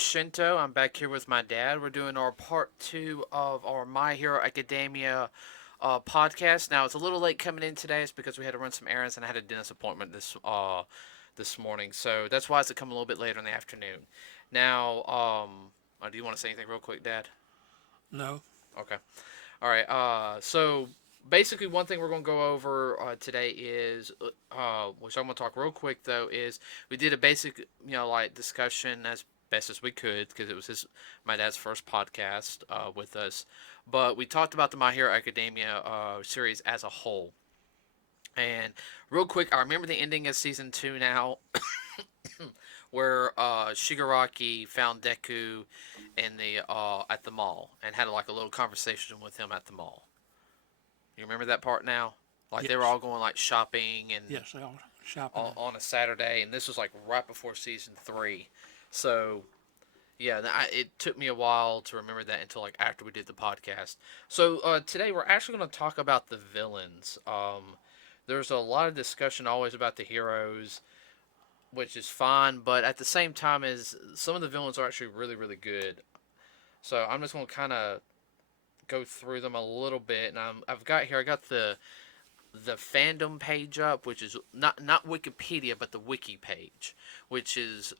Shinto. I'm back here with my dad. We're doing our part two of our My Hero Academia podcast. Now it's a little late coming in today. It's because we had to run some errands and I had a dentist appointment this morning. So that's why it's coming a little bit later in the afternoon. Now, do you want to say anything real quick, Dad? No. Okay. All right. So basically, one thing we're going to go over today is, which I'm going to talk real quick though, is we did a basic, like discussion as best as we could because it was my dad's first podcast with us. But we talked about the My Hero Academia series as a whole. And real quick, I remember the ending of season 2 now, where Shigaraki found Deku in the at the mall and had like a little conversation with him at the mall. You remember that part now? Like they were all going like shopping and yes, they all shopping on a Saturday, and this was like right before season 3. So yeah, it took me a while to remember that until like after we did the podcast. So today we're actually going to talk about the villains. There's a lot of discussion always about the heroes, which is fine, but at the same time, is some of the villains are actually really, really good. So I'm just going to kind of go through them a little bit, and I got the fandom page up, which is not Wikipedia, but the wiki page, which is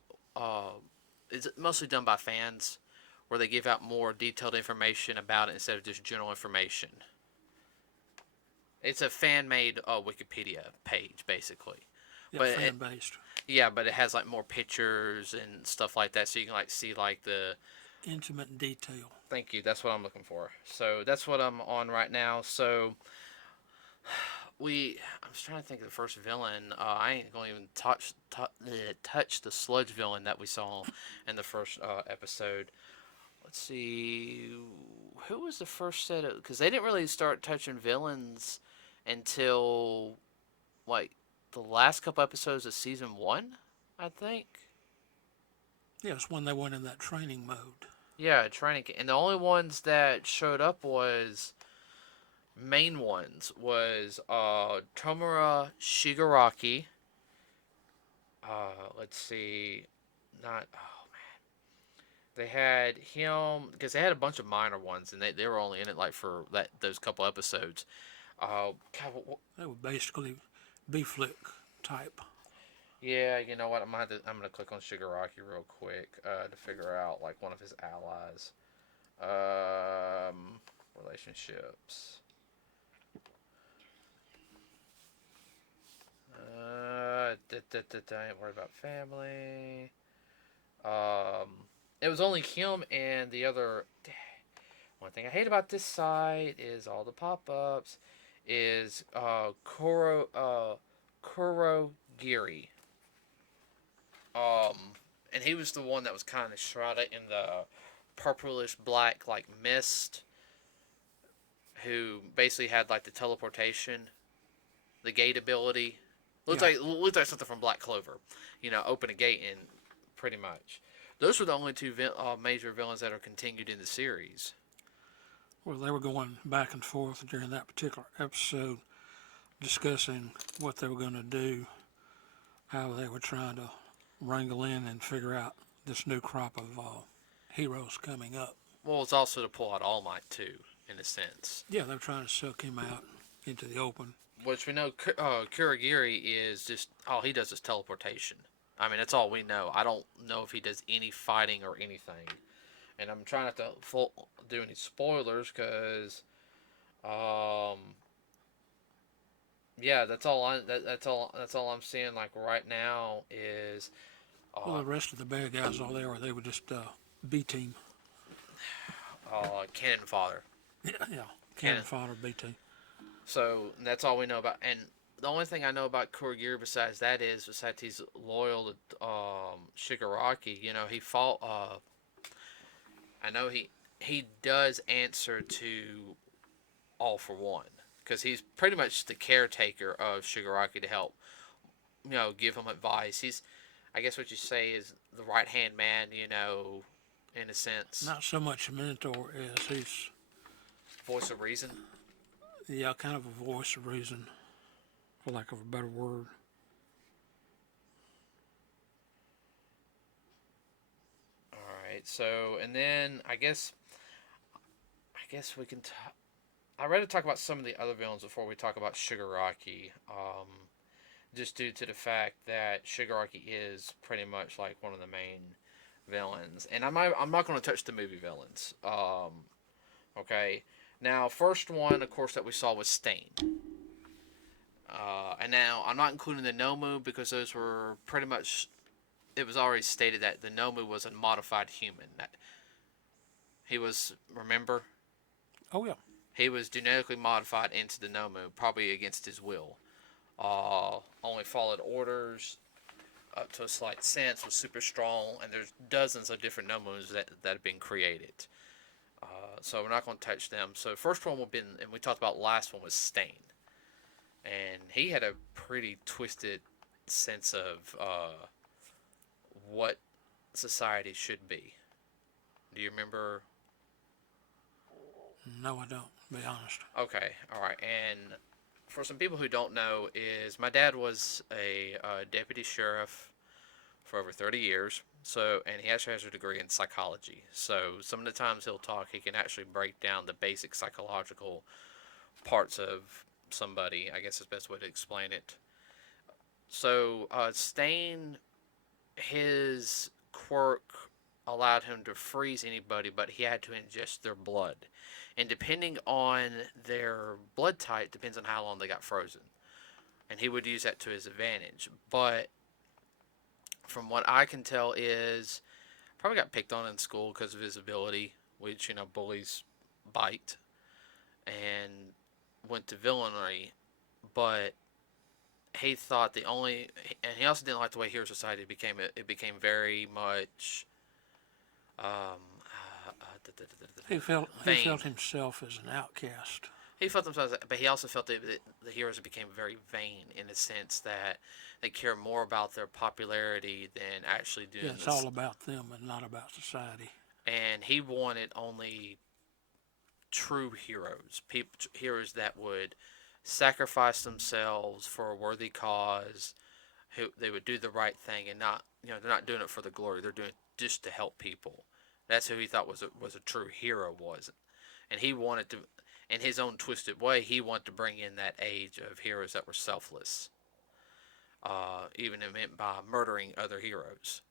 mostly done by fans, where they give out more detailed information about it instead of just general information. It's a fan-made Wikipedia page, basically. yeah, But fan-based. Yeah, but it has like more pictures and stuff like that, so you can like see like the Intimate detail. Thank you. That's what I'm looking for. So that's what I'm on right now. So I was trying to think of the first villain. I ain't gonna even touch the sludge villain that we saw in the first episode. Let's see, who was the first set of? Because they didn't really start touching villains until like the last couple episodes of season 1, I think. Yes, when they went in that training mode. Yeah, training, and the only ones that showed up was main ones was Tomura Shigaraki. Let's see, not they had him because they had a bunch of minor ones, and they were only in it like for those couple episodes. God, They were basically B-flick type. yeah, you know what? I'm gonna click on Shigaraki real quick to figure out like one of his allies. Relationships. I ain't worried about family. It was only him and the other. One thing I hate about this site is all the pop-ups. Is Kurogiri. And he was the one that was kind of shrouded in the purplish black like mist, who basically had like the teleportation, the gate ability. Looks like something from Black Clover, open a gate and pretty much. Those were the only two major villains that are continued in the series. Well, they were going back and forth during that particular episode, discussing what they were going to do, how they were trying to wrangle in and figure out this new crop of heroes coming up. Well, it's also to pull out All Might too, in a sense. Yeah, they're trying to suck him out into the open. Which we know Kurogiri is just all he does is teleportation. I mean, that's all we know. I don't know if he does any fighting or anything. And I'm trying not to do any spoilers because, yeah, that's all I'm seeing like right now is. Well, the rest of the bad guys, all they were just B team. Cannon Fodder. Yeah, Cannon Fodder B team. So that's all we know about. And the only thing I know about Kurogiri besides he's loyal to Shigaraki. He fought. I know he does answer to All for One because he's pretty much the caretaker of Shigaraki to help, give him advice. He's, I guess what you say is the right hand man, in a sense. Not so much a mentor as he's voice of reason. Yeah, kind of a voice of reason, for lack of a better word. right. So, and then I guess we can. I'd rather talk about some of the other villains before we talk about Shigaraki. Just due to the fact that Shigaraki is pretty much like one of the main villains, and I'm not going to touch the movie villains. Okay. Now, first one, of course, that we saw was Stain. And now I'm not including the Nomu because those were pretty much. It was already stated that the Nomu was a modified human. That he was, remember, Oh yeah. he was genetically modified into the Nomu, probably against his will. Only followed orders up to a slight sense, was super strong, and there's dozens of different Nomus that have been created. So we're not going to touch them. So first one will be, and we talked about last one was Stain, and he had a pretty twisted sense of what society should be. Do you remember? No, I don't. To be honest. Okay, all right. And for some people who don't know, is my dad was a deputy sheriff for over 30 years. So, and he actually has a degree in psychology. So, some of the times he'll talk, he can actually break down the basic psychological parts of somebody. I guess is the best way to explain it. So, Stain, his quirk allowed him to freeze anybody, but he had to ingest their blood. And depending on their blood type, depends on how long they got frozen. And he would use that to his advantage. But from what I can tell is probably got picked on in school because of his ability, which, bullies bite, and went to villainy. But he thought and he also didn't like the way Hero Society became. It became very much He felt himself as an outcast. He felt themselves, but he also felt that the heroes became very vain in the sense that they care more about their popularity than actually doing. Yeah, it's all about them and not about society. And he wanted only true heroes, heroes that would sacrifice themselves for a worthy cause. Who they would do the right thing and not, they're not doing it for the glory. They're doing it just to help people. That's who he thought was a true hero was, and he wanted to, in his own twisted way, he wanted to bring in that age of heroes that were selfless. Even it meant by murdering other heroes,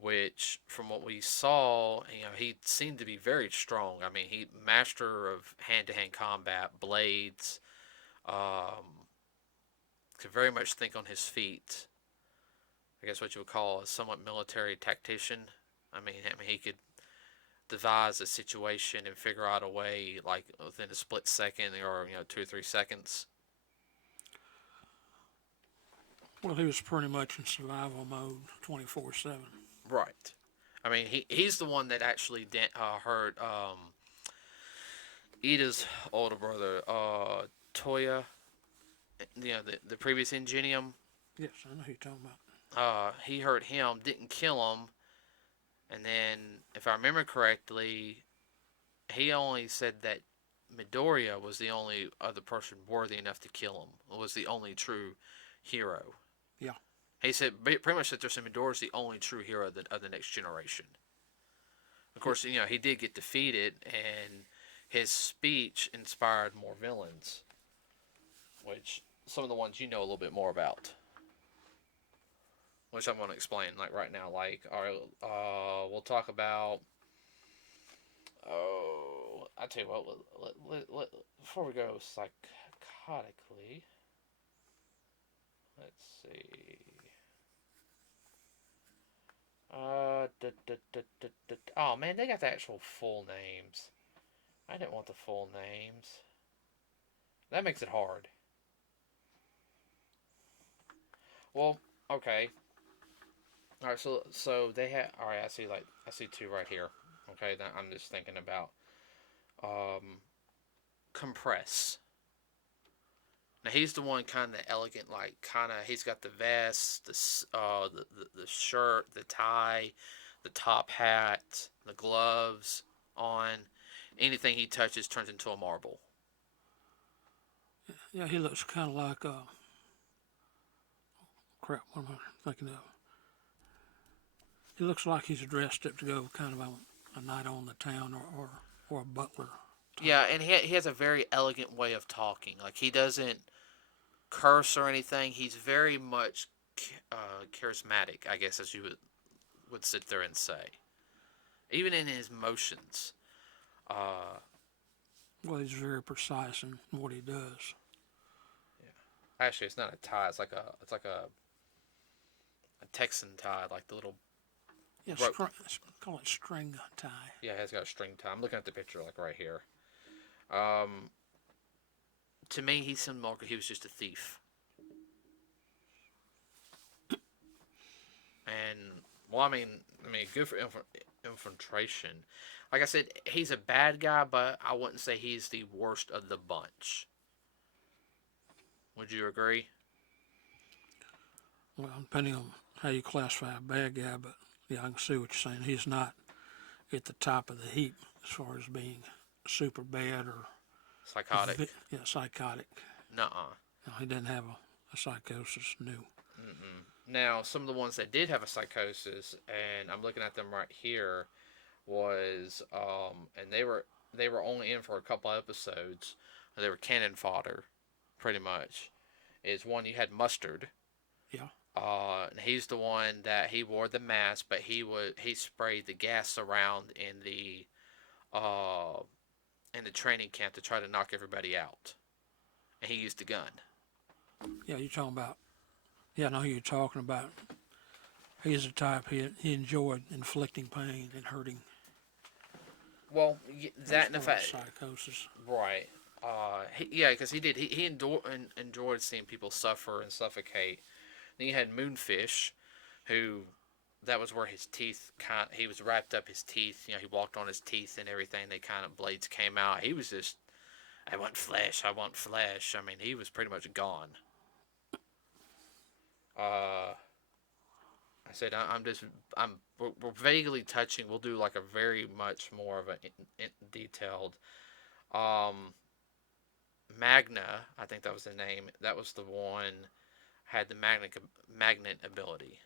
which from what we saw, he seemed to be very strong. I mean, he master of hand-to-hand combat, blades, could very much think on his feet. I guess what you would call a somewhat military tactician. I mean, he could devise a situation and figure out a way, like within a split second or 2 or 3 seconds. Well, he was pretty much in survival mode 24/7. Right. I mean, he's the one that actually heard Ida's older brother, Toya, the previous Ingenium. Yes, I know who you're talking about. He hurt him, didn't kill him, and then, if I remember correctly, he only said that Midoriya was the only other person worthy enough to kill him. Was the only true hero. Yeah. He said pretty much that Midoriya's the only true hero of the next generation. Of course, he did get defeated, and his speech inspired more villains, which some of the ones you know a little bit more about. Which I'm going to explain, like right now. Like, we'll talk about. Oh, I tell you what. Before we go psychotically, let's see. Oh man, they got the actual full names. I didn't want the full names. That makes it hard. Well, okay. All right, so they have. All right, I see two right here. Okay, that I'm just thinking about. Compress. Now he's the one kind of elegant, like he's got the vest, the shirt, the tie, the top hat, the gloves on. Anything he touches turns into a marble. Yeah, he looks kind of like crap. What am I thinking of? He looks like he's dressed up to go kind of on a night on the town or a butler type. Yeah, and he has a very elegant way of talking. Like, he doesn't curse or anything. He's very much charismatic, I guess, as you would sit there and say. Even in his motions. Uh, Well, he's very precise in what he does. yeah. Actually, it's not a tie. It's like a Texan tie, like the little. Yeah, rope. call it string tie. Yeah, he's got a string tie. I'm looking at the picture, like right here. To me, he seemed like he was just a thief. And well, I mean, good for infiltration. Like I said, he's a bad guy, but I wouldn't say he's the worst of the bunch. Would you agree? Well, depending on how you classify a bad guy, but yeah, I can see what you're saying. He's not at the top of the heap as far as being super bad or Psychotic. psychotic. Nuh-uh. No, he didn't have a psychosis. No. Mm-mm. Now, some of the ones that did have a psychosis, and I'm looking at them right here, was and they were only in for a couple episodes. They were cannon fodder, pretty much. Is one you had Mustard. Yeah. And he's the one that he wore the mask, but he sprayed the gas around in the training camp to try to knock everybody out, and he used a gun. Yeah, you're talking about. Yeah, I know who you're talking about. He's the type he enjoyed inflicting pain and hurting. Well, that and the fact, psychosis. right? Because he did. He enjoyed seeing people suffer and suffocate. Then you had Moonfish, who that was where his teeth he was wrapped up his teeth. You know, he walked on his teeth and everything. They kind of blades came out. He was just, I want flesh. I want flesh. I mean, he was pretty much gone. I said we're vaguely touching. We'll do like a very much more of a detailed. Magna, I think that was the name. That was the one had the magnet ability.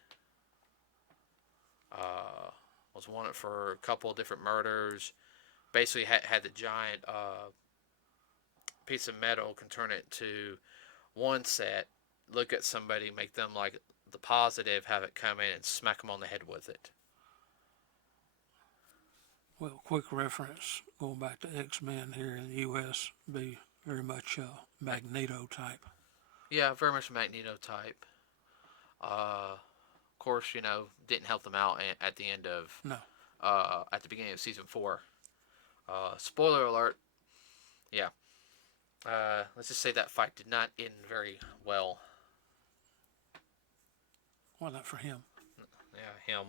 Was wanted for a couple of different murders. Basically had the giant piece of metal, can turn it to one set, look at somebody, make them like the positive, have it come in and smack them on the head with it. Well, quick reference, going back to X-Men here in the U.S., be very much Magneto type. Yeah, very much Magneto type. Of course, didn't help them out at the end of... No. At the beginning of season 4. Spoiler alert. Yeah. Let's just say that fight did not end very well. Well, not for him. Yeah, him.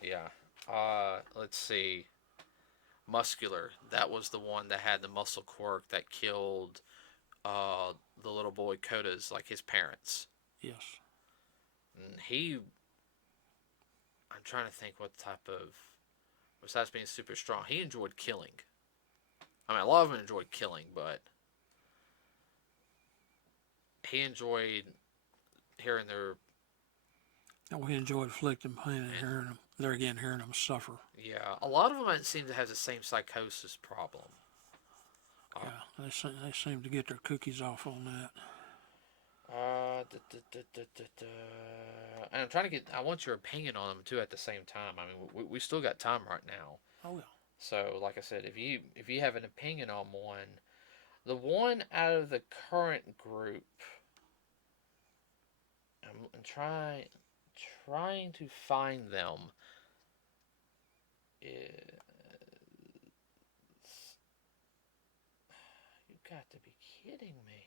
Yeah. Let's see. Muscular. That was the one that had the muscle quirk that killed the little boy Koda's, like his parents. Yes. And I'm trying to think what type of, besides being super strong, he enjoyed killing. I mean, a lot of them enjoyed killing, but he enjoyed hearing their... And we enjoyed inflicting pain and hearing them suffer. Yeah, a lot of them seem to have the same psychosis problem. Yeah, they seem to get their cookies off on that. And I'm trying to get... I want your opinion on them, too, at the same time. I mean, we still got time right now. Oh, yeah. So, like I said, if you have an opinion on one... The one out of the current group... I'm trying to find them. You got to be kidding me.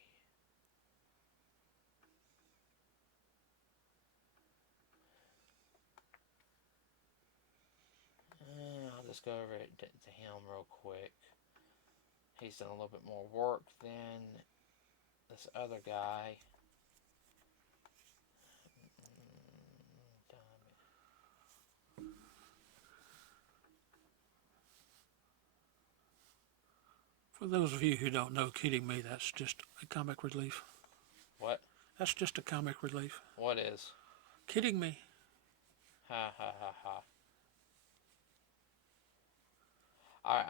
I'll just go over it to him real quick. He's done a little bit more work than this other guy. For those of you who don't know, Kidding Me, that's just a comic relief. What? That's just a comic relief. What is? Kidding Me. Ha ha ha ha.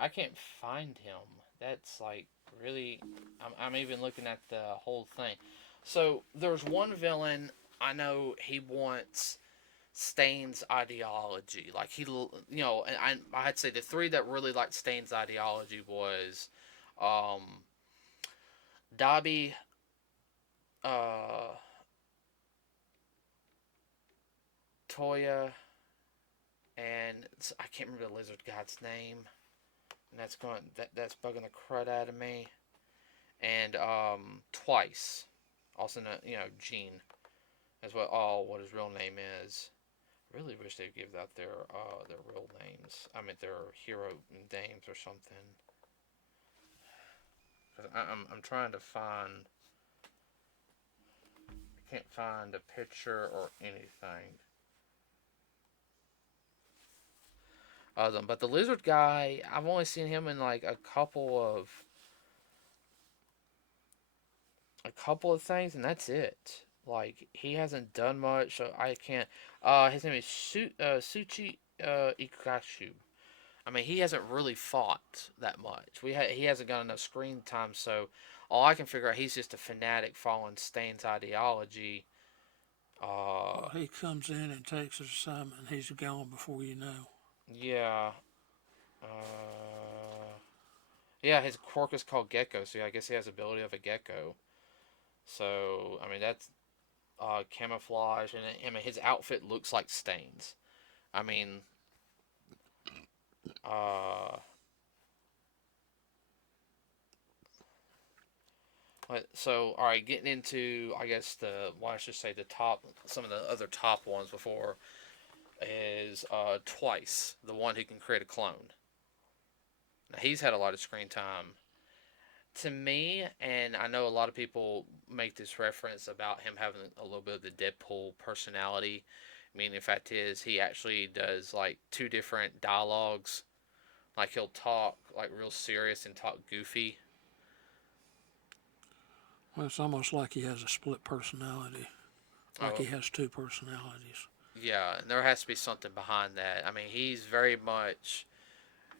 I can't find him. That's like really. I'm even looking at the whole thing. So there's one villain I know he wants Stain's ideology. Like and I'd say the three that really liked Stain's ideology was, um, Dobby, uh, Toya, and I can't remember the lizard god's name. And that's bugging the crud out of me. And Twice, also Gene, as well. Oh, what his real name is. I really wish they'd give out their real names. I mean their hero names or something. I'm trying to find. I can't find a picture or anything. But the lizard guy, I've only seen him in like a couple of things, and that's it. Like he hasn't done much, so I can't. His name is Suchi Ikashu. I mean, he hasn't really fought that much. He hasn't got enough screen time, so all I can figure out he's just a fanatic following Stain's ideology. Uh, Well, he comes in and takes his assignment, and he's gone before you know. yeah. Uh, yeah, his quirk is called Gecko, so yeah, I guess he has the ability of a gecko. So I mean that's camouflage, and I mean his outfit looks like Stains. I mean, uh, so all right, getting into I guess I should say the top, some of the other top ones before is Twice, the one who can create a clone. Now, he's had a lot of screen time. To me, and I know a lot of people make this reference about him having a little bit of the Deadpool personality. Meaning, the fact is, he actually does like two different dialogues. Like he'll talk like real serious and talk goofy. Well, it's almost like he has a split personality, like Oh, he has two personalities. yeah, and there has to be something behind that. I mean, he's very much.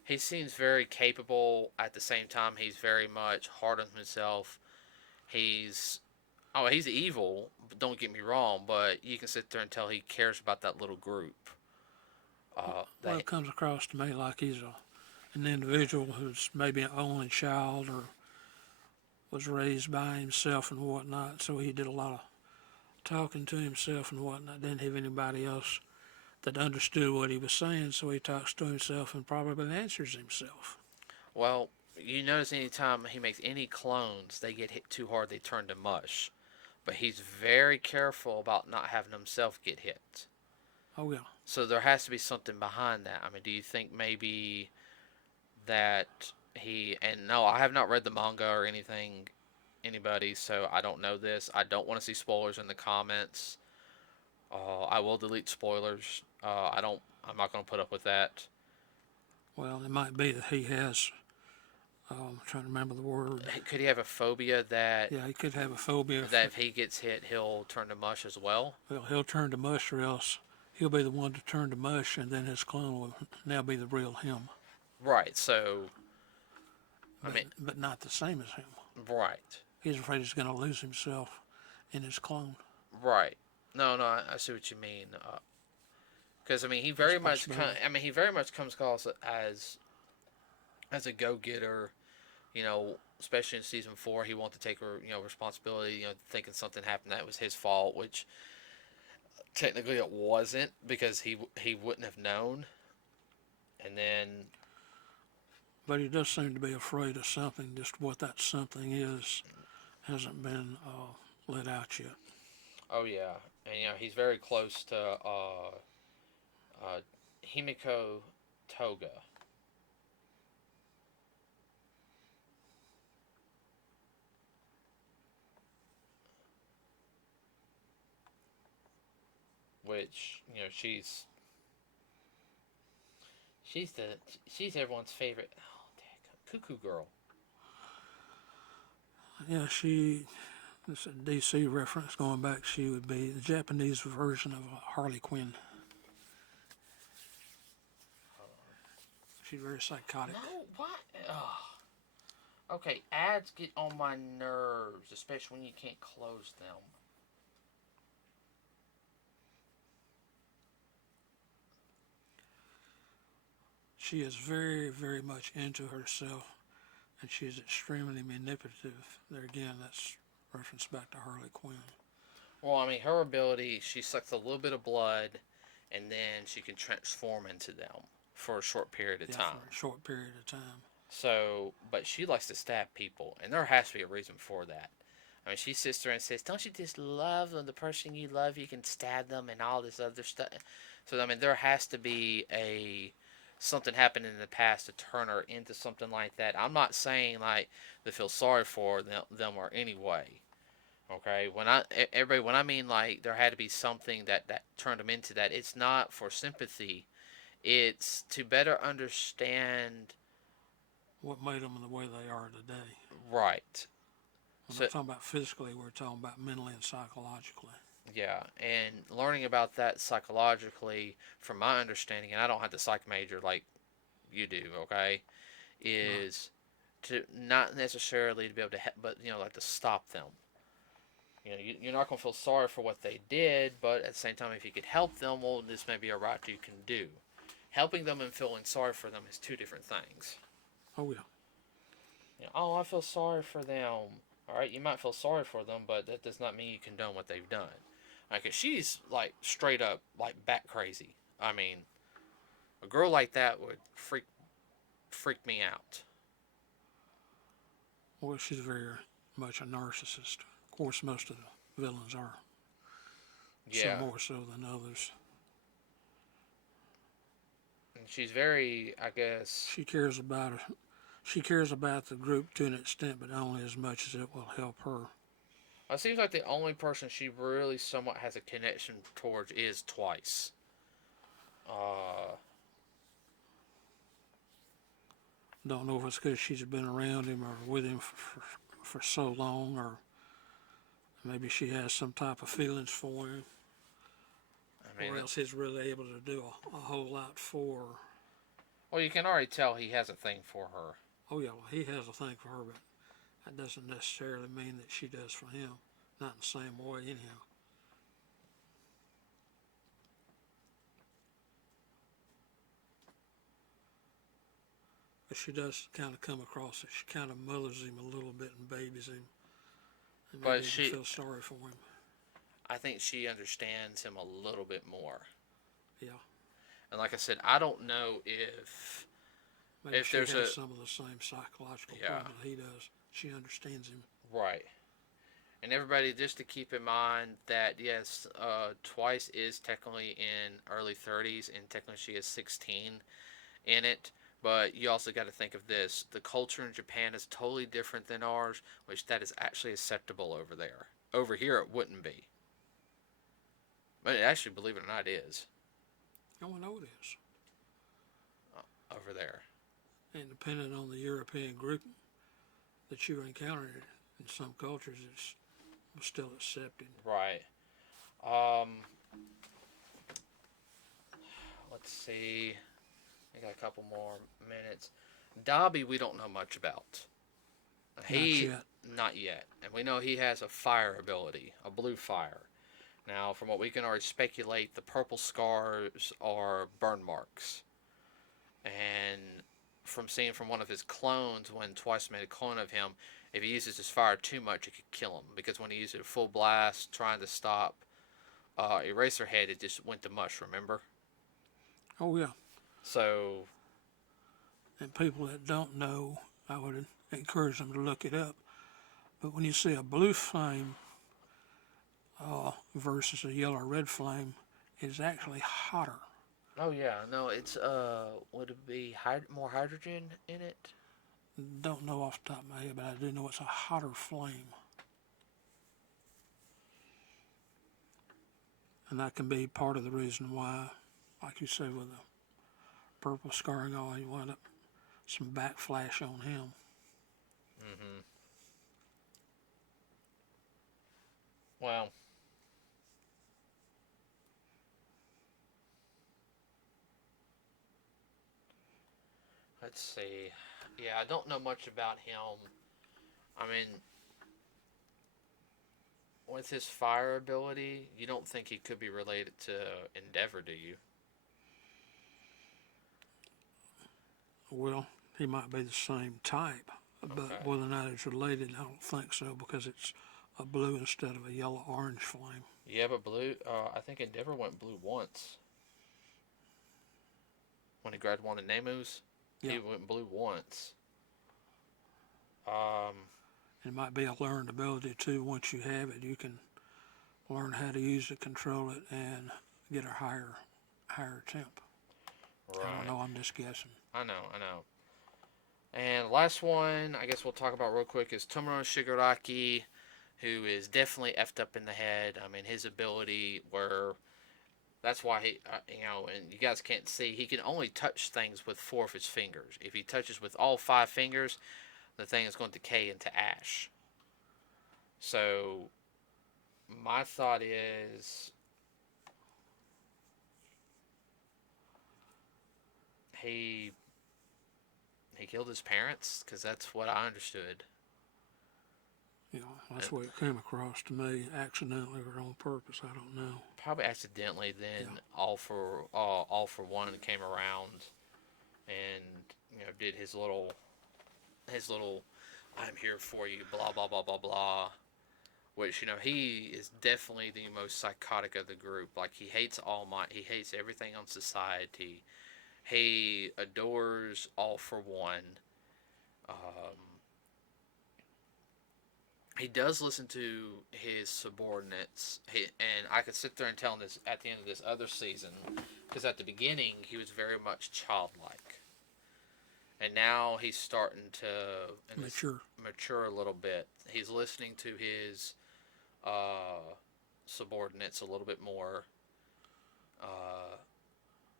He seems very capable. At the same time, he's very much hard on himself. He's he's evil. But don't get me wrong, but you can sit there and tell he cares about that little group. Well, That it comes across to me like he's an individual who's maybe an only child or was raised by himself and whatnot, so he did a lot of talking to himself and whatnot. Didn't have anybody else that understood what he was saying, so he talks to himself and probably answers himself. well, you notice anytime he makes any clones, they get hit too hard, they turn to mush. But he's very careful about not having himself get hit. Oh yeah. So there has to be something behind that. I mean, do you think maybe that and no, I have not read the manga or anything, anybody, so I don't know this. I don't want to see spoilers in the comments. I will delete spoilers. I'm not going to put up with that. Well, it might be that he has. I'm trying to remember the word. Could he have a phobia that Yeah, he could have a phobia. if he gets hit, he'll turn to mush as well? Well, he'll turn to mush, or else he'll be the one to turn to mush, and then his clone will now be the real him. Right. So, I But mean, but not the same as him. right, He's afraid he's going to lose himself in his clone. right. No, no, I see what you mean. Because I mean, he very much comes across as a go getter. Especially in season 4, he wanted to take responsibility. Thinking something happened that was his fault, which technically it wasn't because he wouldn't have known. And then, But he does seem to be afraid of something. Just what that something is hasn't been let out yet. oh yeah, and he's very close to Himiko Toga. Which she's she's everyone's favorite. Oh, dang, cuckoo girl. Yeah, it's a DC reference going back. She would be the Japanese version of Harley Quinn. She's very psychotic. No, what? Ugh. Okay, ads get on my nerves, especially when you can't close them. She is very, very much into herself, and she is extremely manipulative. There again, that's reference back to Harley Quinn. Well, I mean, her ability, she sucks a little bit of blood, and then she can transform into them for a short period of time. For a short period of time. So, but she likes to stab people, and there has to be a reason for that. I mean, she sits there and says, "Don't you just love the person you love? You can stab them and all this other stuff." So, I mean, there has to be something happened in the past to turn her into something like that. I'm not saying like to feel sorry for them or any way. Okay, when I mean like there had to be something that turned them into that. It's not for sympathy. It's to better understand what made them the way they are today. Right. We're not talking about physically, we're talking about mentally and psychologically. Yeah, and learning about that psychologically, from my understanding, and I don't have the psych major like you do, okay, is to not necessarily to be able to, but like to stop them. You're not going to feel sorry for what they did, but at the same time, if you could help them, well, this may be a route you can do. Helping them and feeling sorry for them is two different things. Oh, yeah. Oh, I feel sorry for them. All right, you might feel sorry for them, but that does not mean you condone what they've done. Like, she's like straight up like bat crazy. I mean, a girl like that would freak me out. Well, she's very much a narcissist. Of course, most of the villains are. Yeah. Some more so than others. And she's very, I guess. She cares about the group to an extent, but only as much as it will help her. It seems like the only person she really somewhat has a connection towards is Twice. Don't know if it's because she's been around him or with him for so long, or maybe she has some type of feelings for him. Or else he's really able to do a whole lot for her. Well, you can already tell he has a thing for her. Oh, yeah, well, he has a thing for her, but that doesn't necessarily mean that she does for him. Not in the same way, anyhow. But she does kind of come across it. She kind of mothers him a little bit and babies him. And maybe she feels sorry for him. I think she understands him a little bit more. Yeah. And like I said, I don't know if maybe she has some of the same psychological problems he does. She understands him. Right. And everybody, just to keep in mind that, yes, Twice is technically in early 30s, and technically she is 16 in it. But you also got to think of this. The culture in Japan is totally different than ours, which that is actually acceptable over there. Over here, it wouldn't be. But it actually, believe it or not, is. Oh, I know it is. Over there. And depending on the European group that you encountered, in some cultures, it's still accepted. Right. Let's see. I got a couple more minutes. Dobby, we don't know much about. Not yet. And we know he has a fire ability, a blue fire. Now, from what we can already speculate, the purple scars are burn marks. And from seeing from one of his clones, when Twice made a clone of him, if he uses his fire too much, it could kill him. Because when he used it at full blast, trying to stop Eraserhead, it just went to mush, remember? Oh, yeah. So... And people that don't know, I would encourage them to look it up. But when you see a blue flame versus a yellow or red flame, it's actually hotter. Oh, yeah. No, it's, would it be more hydrogen in it? Don't know off the top of my head, but I do know it's a hotter flame. And that can be part of the reason why, like you say, with the purple scarring on, you wind up some backflash on him. Mm-hmm. Well... Let's see. Yeah, I don't know much about him. I mean, with his fire ability, you don't think he could be related to Endeavor, do you? Well, he might be the same type, but Okay. whether or not it's related, I don't think so because it's a blue instead of a yellow orange flame. Yeah, but blue. I think Endeavor went blue once when he grabbed one of Nemu's. Yeah, He went blue once. Um, it might be a learned ability too. Once you have it, you can learn how to use it, control it, and get a higher temp. I don't right. know. I'm just guessing. I know. I know. And last one, I guess we'll talk about real quick is Tomura Shigaraki, who is definitely effed up in the head. I mean, his ability where that's why he, and you guys can't see, he can only touch things with four of his fingers. If he touches with all five fingers, the thing is going to decay into ash. So, my thought is he he killed his parents because that's what I understood. You know, And that's what it came across to me, accidentally or on purpose. I don't know. probably accidentally. Then Yeah, all for one came around and did his little I'm here for you blah blah blah blah blah. Which he is definitely the most psychotic of the group. Like he hates All Might. He hates everything on society. He adores All for One. Um, he does listen to his subordinates. And I could sit there and tell him this at the end of this other season, because at the beginning he was very much childlike, and now he's starting to mature. mature a little bit. He's listening to his uh, subordinates a little bit more. Uh,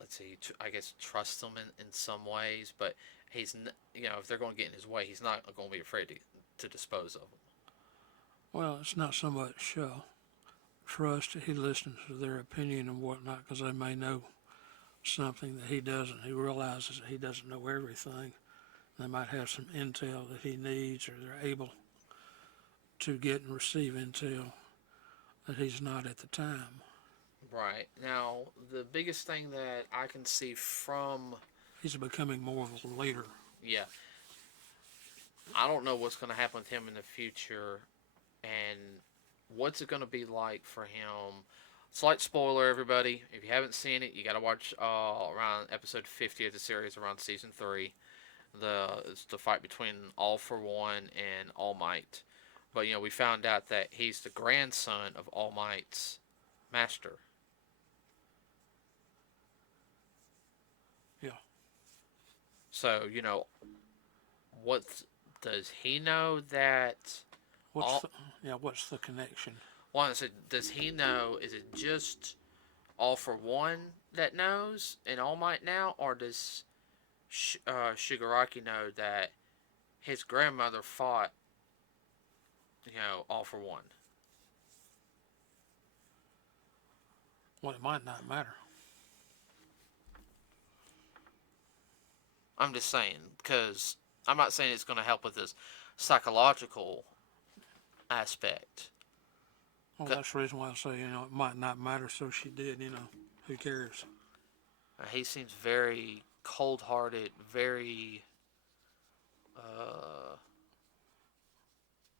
let's see, I guess trust them in some ways, but if they're going to get in his way, he's not going to be afraid to dispose of them. Well, it's not so much trust. He listens to their opinion and whatnot because they may know something that he doesn't. He realizes that he doesn't know everything. They might have some intel that he needs, or they're able to get and receive intel that he's not at the time. Right. Now, the biggest thing that I can see from, He's becoming more of a leader. yeah, I don't know what's going to happen with him in the future, and what's it going to be like for him. Slight spoiler, everybody. If you haven't seen it, you got to watch around episode 50 of the series, around season 3. It's the fight between All for One and All Might. But, we found out that he's the grandson of All Might's master. Yeah. So, what does he know that all What's the connection? one said, does he know, is it just All for One that knows and All Might now, or does Shigaraki know that his grandmother fought All for One? Well, it might not matter. I'm just saying, because I'm not saying it's going to help with this psychological aspect. Well, that's the reason why I say, it might not matter, so she did, who cares? He seems very cold-hearted, very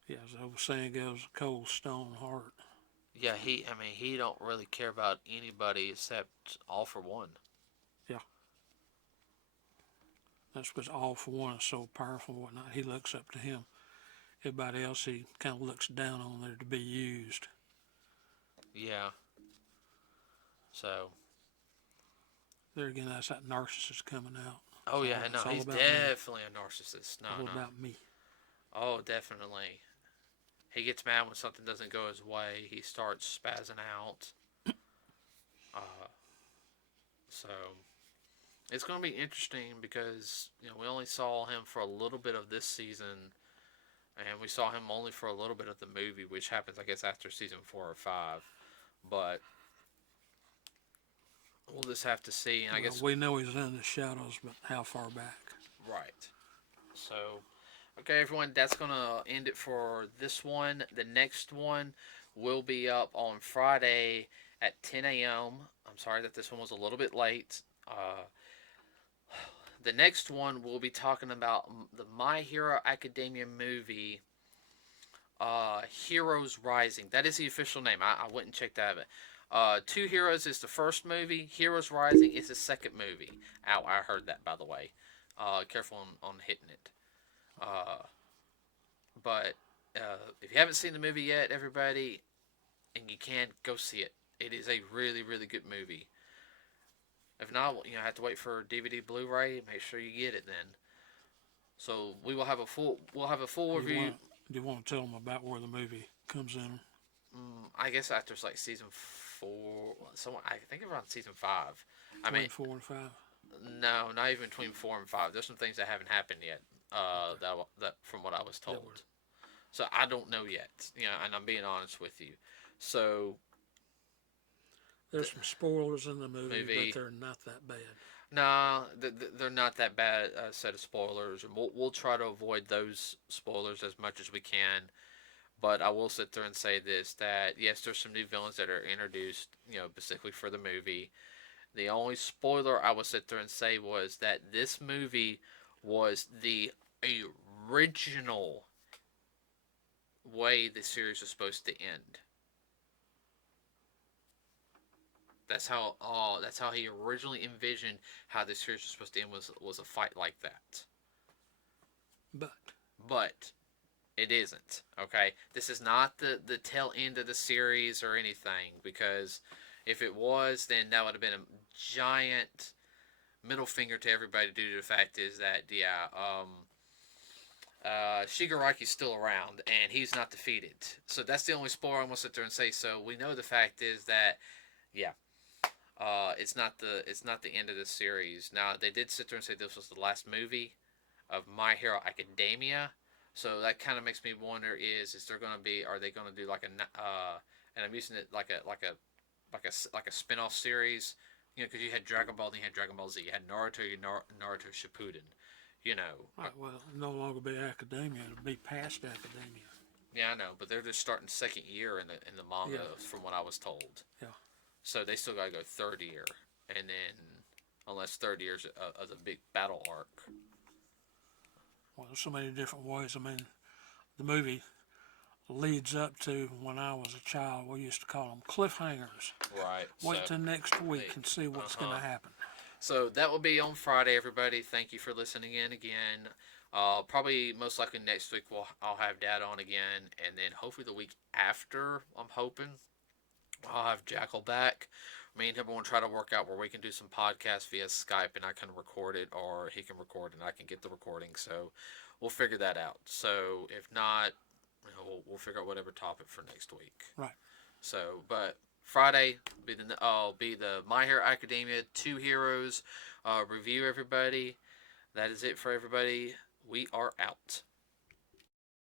Yeah, as the old saying goes, cold stone heart. yeah, he don't really care about anybody except All for One. Yeah. That's because All for One is so powerful and whatnot. He looks up to him. Everybody else he kind of looks down on there to be used. Yeah. So. There again, that's that narcissist coming out. Oh yeah, no, he's definitely me. a narcissist. No, All no. about me. Oh, definitely. He gets mad when something doesn't go his way. He starts spazzing out. So it's going to be interesting because we only saw him for a little bit of this season, and we saw him only for a little bit of the movie, which happens, I guess, after season 4 or 5. But we'll just have to see. And I guess we know he's in the shadows, but how far back? Right. So, okay, everyone, that's gonna end it for this one. The next one will be up on Friday at 10 a.m. I'm sorry that this one was a little bit late. The next one we'll be talking about the My Hero Academia movie, Heroes Rising. That is the official name. I went and checked that. Two Heroes is the first movie. Heroes Rising is the second movie. Ow, I heard that, by the way. Careful on hitting it. Uh, but if you haven't seen the movie yet, everybody, and you can, go see it. It is a really, really good movie. If not, have to wait for DVD Blu-ray. Make sure you get it then. So we'll have a full review. Do you want to tell them about where the movie comes in? I guess after like season 4, I think around season 5. I mean, 4 and 5. No, not even between 4 and 5. There's some things that haven't happened yet. That from what I was told. So I don't know yet. And I'm being honest with you. So there's some spoilers in the movie, but they're not that bad. No, they're not that bad a set of spoilers, and we'll try to avoid those spoilers as much as we can. But I will sit there and say this: that yes, there's some new villains that are introduced, specifically for the movie. The only spoiler I would sit there and say was that this movie was the original way the series was supposed to end. That's how he originally envisioned how the series was supposed to end, was a fight like that. But it isn't. Okay, this is not the tail end of the series or anything, because if it was, then that would have been a giant middle finger to everybody due to the fact is that Shigaraki's still around and he's not defeated. So that's the only spoiler I'm gonna sit there and say. So we know the fact is that it's not the end of the series. Now they did sit there and say this was the last movie of My Hero Academia. So that kind of makes me wonder: are they gonna do like and I'm using it like a spin-off series? Because you had Dragon Ball, then you had Dragon Ball Z, you had Naruto, Naruto Shippuden. Right, well, it'll no longer be academia; it'll be past academia. Yeah, I know, but they're just starting second year in the manga, from what I was told. Yeah. So they still gotta go third year, and then unless third year's of the big battle arc. Well, there's so many different ways. I mean, the movie leads up to when I was a child. We used to call them cliffhangers. Right. Wait till next week and see what's going to happen. So that will be on Friday, everybody. Thank you for listening in again. Probably most likely next week I'll have Dad on again, and then hopefully the week after, I'm hoping I'll have Jackal back. Me and him will try to work out where we can do some podcasts via Skype, and I can record it, or he can record and I can get the recording. So we'll figure that out. So if not, we'll figure out whatever topic for next week. Right. So, but Friday be the My Hero Academia 2 Heroes review. Everybody, that is it for everybody. We are out.